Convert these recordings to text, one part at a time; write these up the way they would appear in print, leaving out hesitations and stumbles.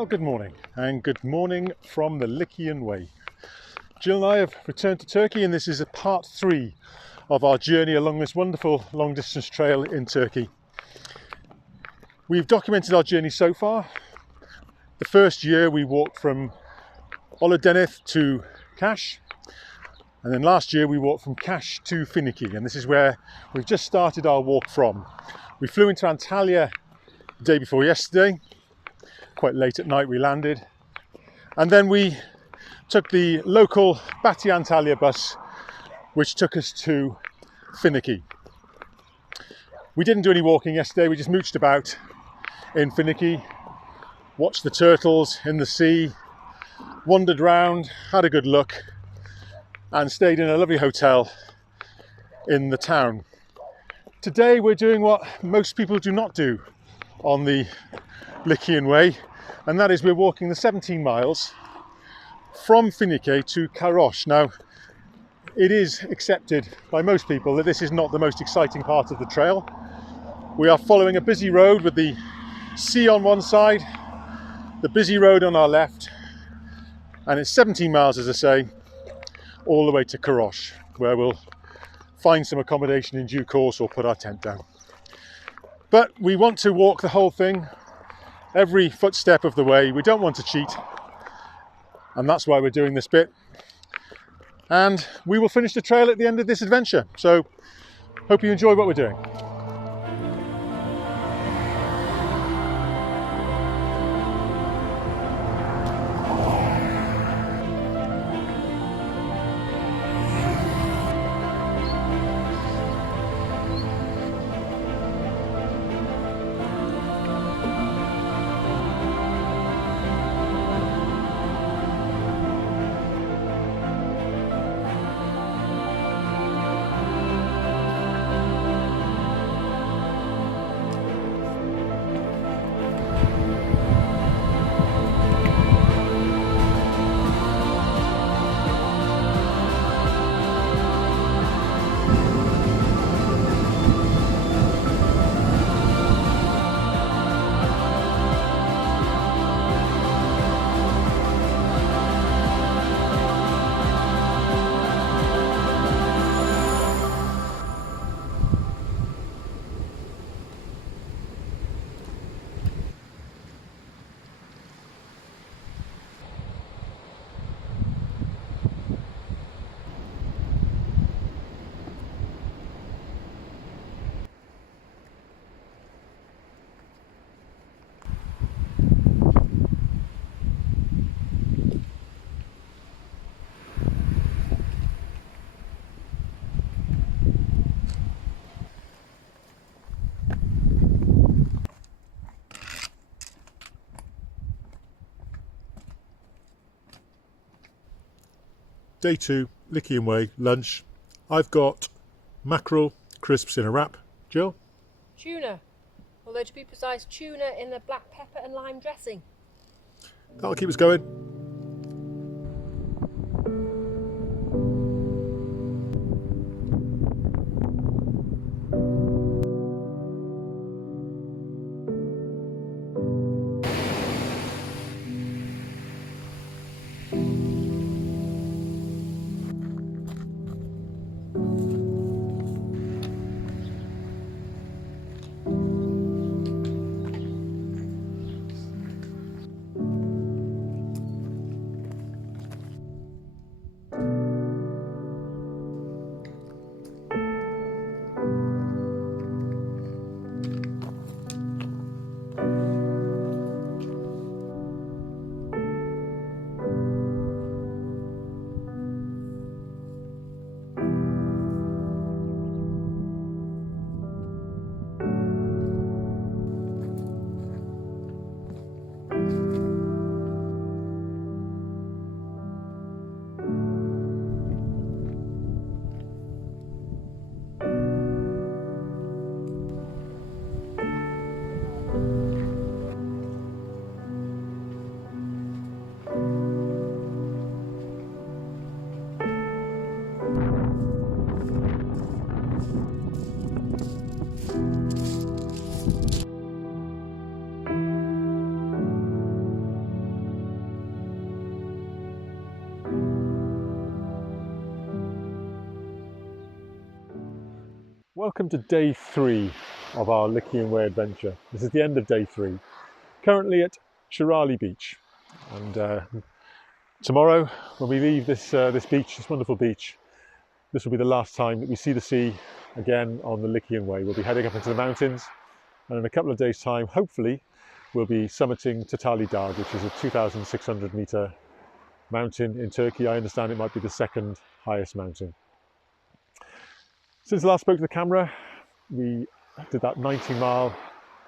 Well, good morning, and good morning from the Lycian Way. Jill and I have returned to Turkey, and this is a part 3 of our journey along this wonderful long distance trail in Turkey. We've documented our journey so far. The first year we walked from Olydeniz to Kaş, and then last year we walked from Kaş to Finike, and this is where we've just started our walk from. We flew into Antalya the day before yesterday. Quite late at night we landed, and then we took the local Fethiye and Antalya bus which took us to Finike. We didn't do any walking yesterday, we just mooched about in Finike, watched the turtles in the sea, wandered round, had a good look and stayed in a lovely hotel in the town. Today we're doing what most people do not do on the Lycian Way, and that is we're walking the 17 miles from Finike to Karaş. Now, it is accepted by most people that this is not the most exciting part of the trail. We are following a busy road with the sea on one side, the busy road on our left, and it's 17 miles, as I say, all the way to Karaş, where we'll find some accommodation in due course or put our tent down. But we want to walk the whole thing, every footstep of the way. We don't want to cheat, and that's why we're doing this bit. And we will finish the trail at the end of this adventure. So, hope you enjoy what we're doing. Day 2, Lycian Way, lunch. I've got mackerel crisps in a wrap. Jill? Tuna. Although to be precise, tuna in the black pepper and lime dressing. That'll keep us going. Welcome to day 3 of our Lycian Way adventure. This is the end of day 3. Currently at Cirali beach, and tomorrow when we leave this beach, this wonderful beach, this will be the last time that we see the sea again on the Lycian Way. We'll be heading up into the mountains, and in a couple of days' time, hopefully, we'll be summiting Tahtali, which is a 2,600 metre mountain in Turkey. I understand it might be the second highest mountain. Since I last spoke to the camera, we did that 90-mile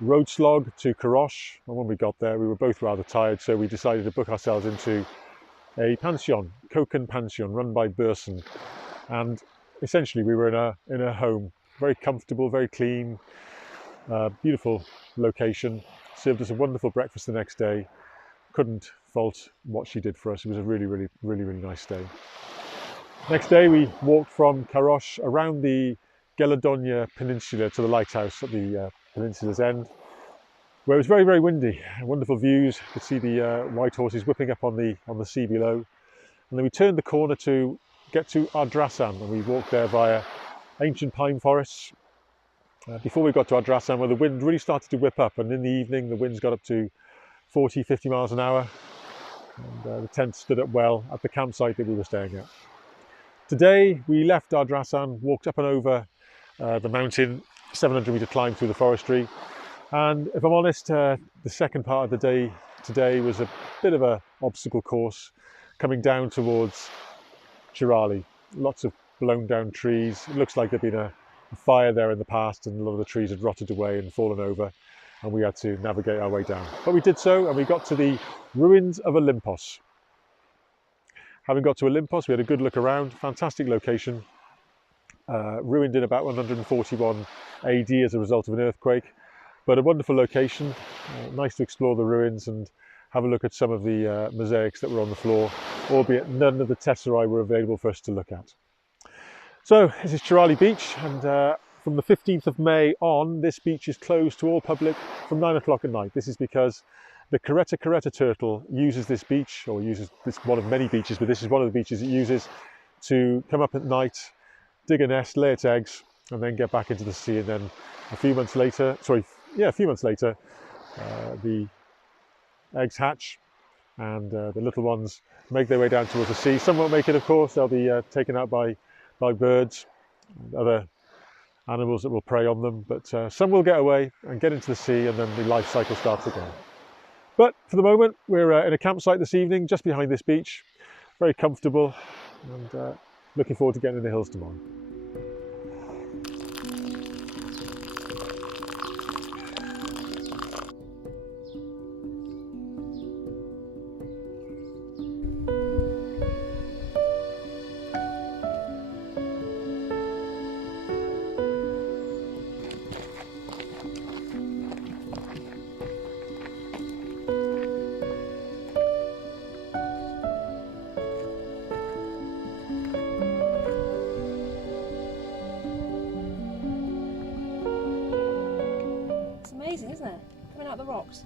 road slog to Karosh, and when we got there we were both rather tired, so we decided to book ourselves into a pension, Kalkan pension, run by Burson. And essentially we were in a home, very comfortable, very clean, beautiful location. Served us a wonderful breakfast the next day. Couldn't fault what she did for us. It was a really nice day. Next day we walked from Karosh around the Geyikbayiri Peninsula to the lighthouse at the peninsula's end, where it was very windy. Wonderful views. You could see the white horses whipping up on the sea below. And then we turned the corner to get to Adrasan, and we walked there via ancient pine forests. Before we got to Adrasan, where the wind really started to whip up, and in the evening the winds got up to 40-50 miles an hour, and the tent stood up well at the campsite that we were staying at. Today we left Adrasan, walked up and over the mountain, 700 metre climb through the forestry, and if I'm honest, the second part of the day today was a bit of an obstacle course coming down towards Cirali. Lots of blown down trees. It looks like there'd been a fire there in the past, and a lot of the trees had rotted away and fallen over, and we had to navigate our way down. But we did so, and we got to the ruins of Olympos. Having got to Olympos, we had a good look around. Fantastic location. Ruined in about 141 AD as a result of an earthquake, but a wonderful location. Nice to explore the ruins and have a look at some of the mosaics that were on the floor, albeit none of the tesserae were available for us to look at. So this is Cirali beach, and from the 15th of May on, this beach is closed to all public from 9 o'clock at night. This is because the caretta turtle uses this beach, or uses this one of many beaches, but this is one of the beaches it uses to come up at night, dig a nest, lay its eggs, and then get back into the sea. And then a few months later, the eggs hatch, and the little ones make their way down towards the sea. Some won't make it, of course. They'll be taken out by birds and other animals that will prey on them, but some will get away and get into the sea, and then the life cycle starts again. But for the moment, we're in a campsite this evening just behind this beach, very comfortable, and looking forward to getting in the hills tomorrow. Amazing, isn't it? Coming out of the rocks.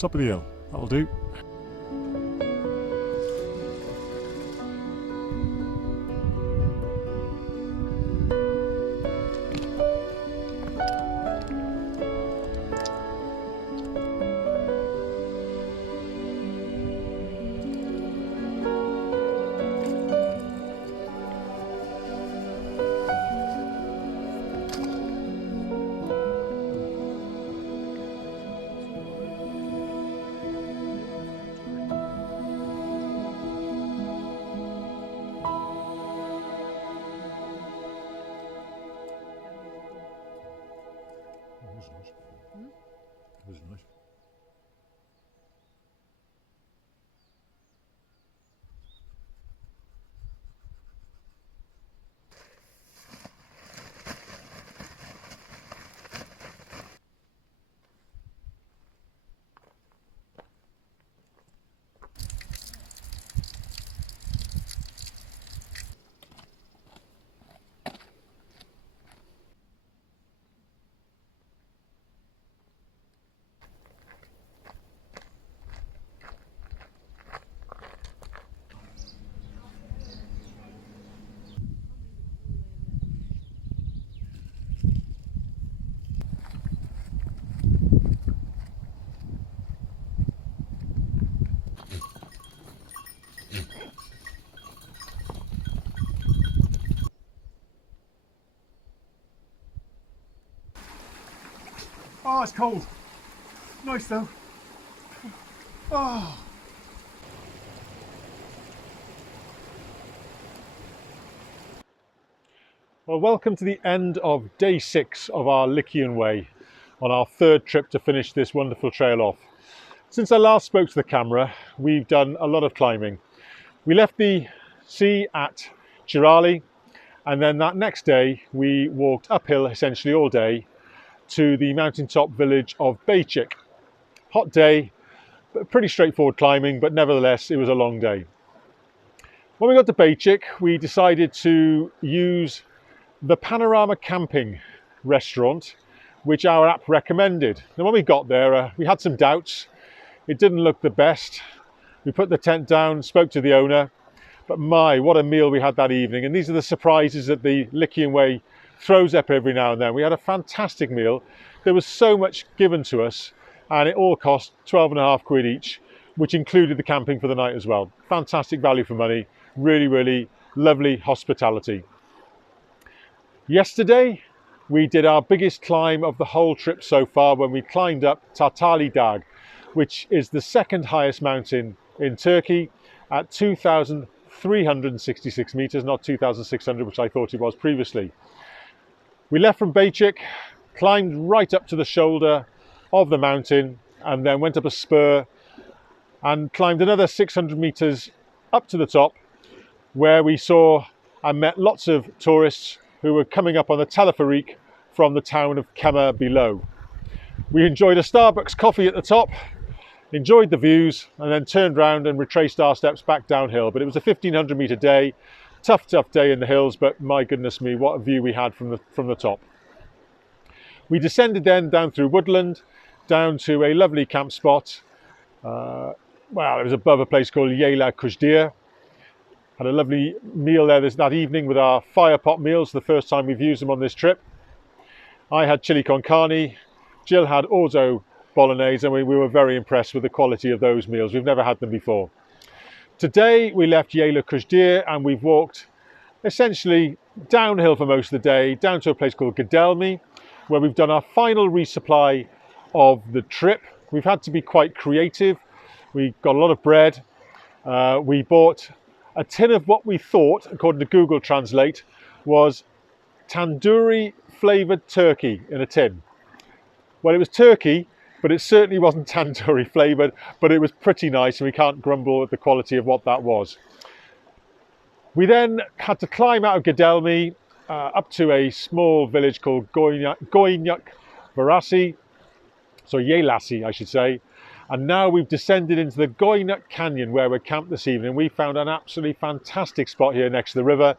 Top of the hill, that'll do. Oh, it's cold. Nice though. Oh. Well, welcome to the end of day 6 of our Lycian Way on our 3rd trip to finish this wonderful trail off. Since I last spoke to the camera, we've done a lot of climbing. We left the sea at Cirali, and then that next day we walked uphill essentially all day to the mountaintop village of Geyikbayiri. Hot day, but pretty straightforward climbing, but nevertheless it was a long day. When we got to Geyikbayiri, we decided to use the Panorama Camping restaurant, which our app recommended. And when we got there, we had some doubts. It didn't look the best. We put the tent down, spoke to the owner, but my, what a meal we had that evening. And these are the surprises that the Lycian Way throws up every now and then. We had a fantastic meal. There was so much given to us, and it all cost 12.5 quid each, which included the camping for the night as well. Fantastic value for money. Really, really lovely hospitality. Yesterday, we did our biggest climb of the whole trip so far when we climbed up Tahtali, which is the 2nd highest mountain in Turkey at 2,366 meters, not 2,600, which I thought it was previously. We left from Geyikbayiri, climbed right up to the shoulder of the mountain, and then went up a spur and climbed another 600 meters up to the top, where we saw and met lots of tourists who were coming up on the telepherique from the town of Kema below. We enjoyed a Starbucks coffee at the top, enjoyed the views, and then turned round and retraced our steps back downhill. But it was a 1,500 meter day. Tough day in the hills, but my goodness me, what a view we had from the top. We descended then down through woodland, down to a lovely camp spot. Well, it was above a place called Geyikbayiri. Had a lovely meal there that evening with our fire pot meals, the first time we've used them on this trip. I had chili con carne, Jill had orzo bolognese, and we were very impressed with the quality of those meals. We've never had them before. Today we left Geyikbayiri and we've walked essentially downhill for most of the day, down to a place called Geyikbayiri, where we've done our final resupply of the trip. We've had to be quite creative. We got a lot of bread. We bought a tin of what we thought, according to Google Translate, was tandoori flavoured turkey in a tin. Well, it was turkey, but it certainly wasn't tandoori flavoured, but it was pretty nice, and we can't grumble at the quality of what that was. We then had to climb out of Geyikbayiri up to a small village called Geyikbayiri, so Yelasi, I should say. And now we've descended into the Geyikbayiri Canyon where we're camped this evening. We found an absolutely fantastic spot here next to the river.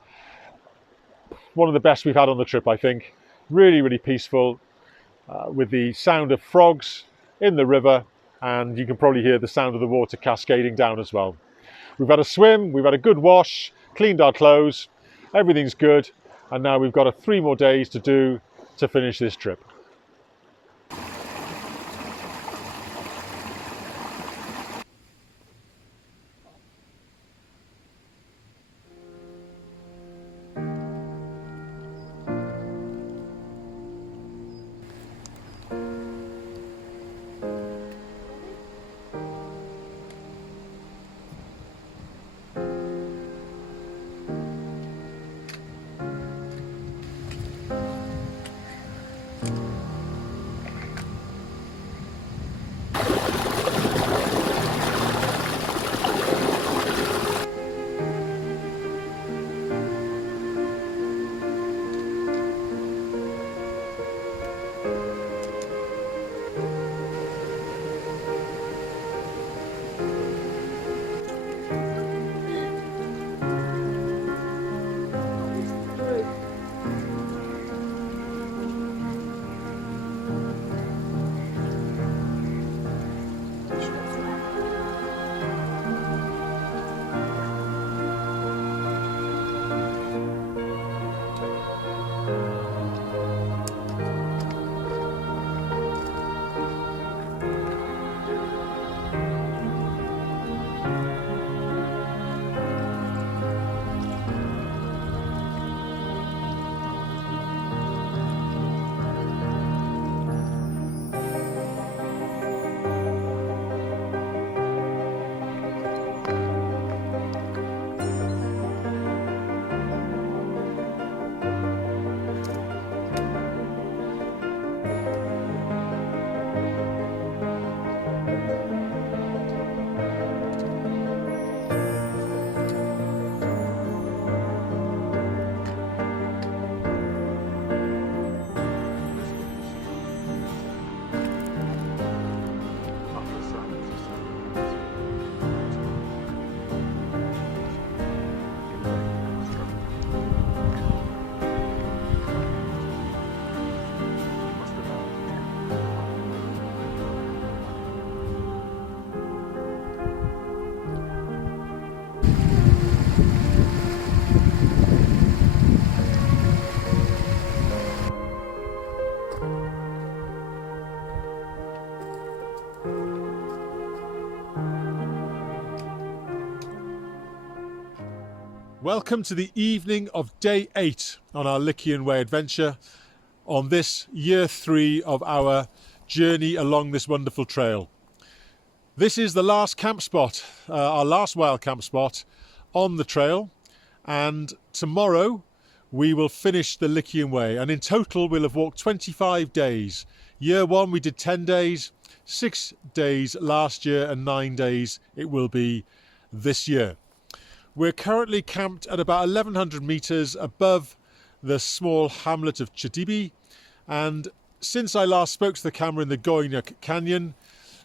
One of the best we've had on the trip, I think. Really, really peaceful, with the sound of frogs in the river and you can probably hear the sound of the water cascading down as well. We've had a swim, we've had a good wash, cleaned our clothes, everything's good, and now we've got 3 more days to do to finish this trip. Welcome to the evening of day 8 on our Lycian Way adventure on this year 3 of our journey along this wonderful trail. This is the last camp spot, our last wild camp spot on the trail, and tomorrow we will finish the Lycian Way, and in total we'll have walked 25 days. Year 1 we did 10 days, 6 days last year and 9 days it will be this year. We're currently camped at about 1100 metres above the small hamlet of Chadibi, and since I last spoke to the camera in the Geyikbayiri Canyon,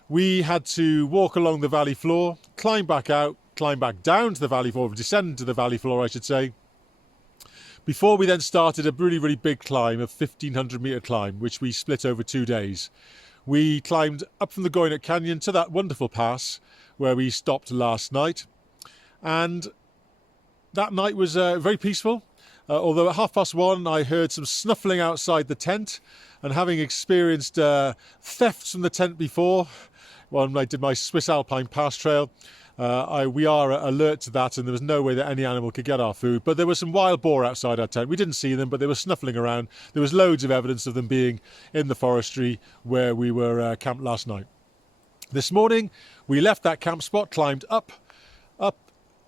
we had to walk along the valley floor, climb back out, climb back down to the valley floor, descend to the valley floor I should say, before we then started a really big climb, a 1500 metre climb, which we split over 2 days. We climbed up from the Geyikbayiri Canyon to that wonderful pass where we stopped last night. And that night was very peaceful, although at 1:30 I heard some snuffling outside the tent, and having experienced thefts from the tent before when I did my Swiss Alpine Pass Trail, we are alert to that, and there was no way that any animal could get our food. But there were some wild boar outside our tent. We didn't see them, but they were snuffling around. There was loads of evidence of them being in the forestry where we were camped last night. This morning we left that camp spot, climbed up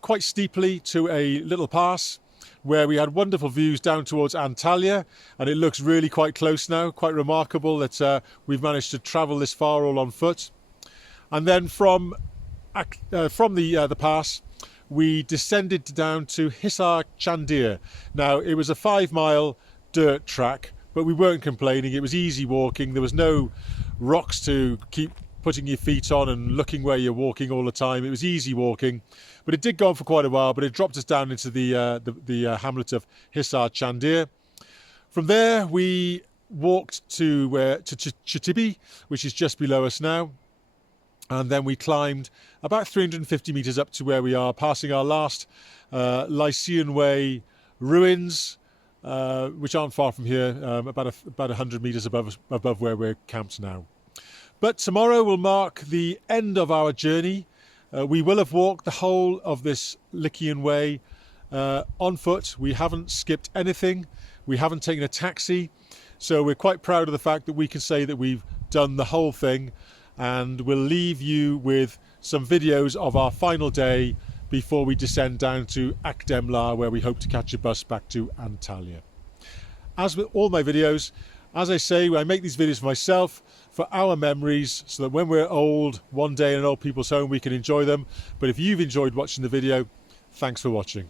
quite steeply to a little pass where we had wonderful views down towards Antalya, and it looks really quite close now. Quite remarkable that we've managed to travel this far all on foot. And then from the pass we descended down to Hisar Chandir. Now it was a 5-mile dirt track, but we weren't complaining. It was easy walking. There was no rocks to keep putting your feet on and looking where you're walking all the time. It was easy walking, but it did go on for quite a while, but it dropped us down into the hamlet of Hisar Chandir. From there we walked to Chatibi, which is just below us now, and then we climbed about 350 metres up to where we are, passing our last Lycian Way ruins, which aren't far from here, about 100 metres above where we're camped now. But tomorrow will mark the end of our journey. We will have walked the whole of this Lycian Way on foot. We haven't skipped anything. We haven't taken a taxi. So we're quite proud of the fact that we can say that we've done the whole thing, and we'll leave you with some videos of our final day before we descend down to Akdemlar, where we hope to catch a bus back to Antalya. As with all my videos, as I say, I make these videos for myself, for our memories, so that when we're old, one day in an old people's home, we can enjoy them. But if you've enjoyed watching the video, thanks for watching.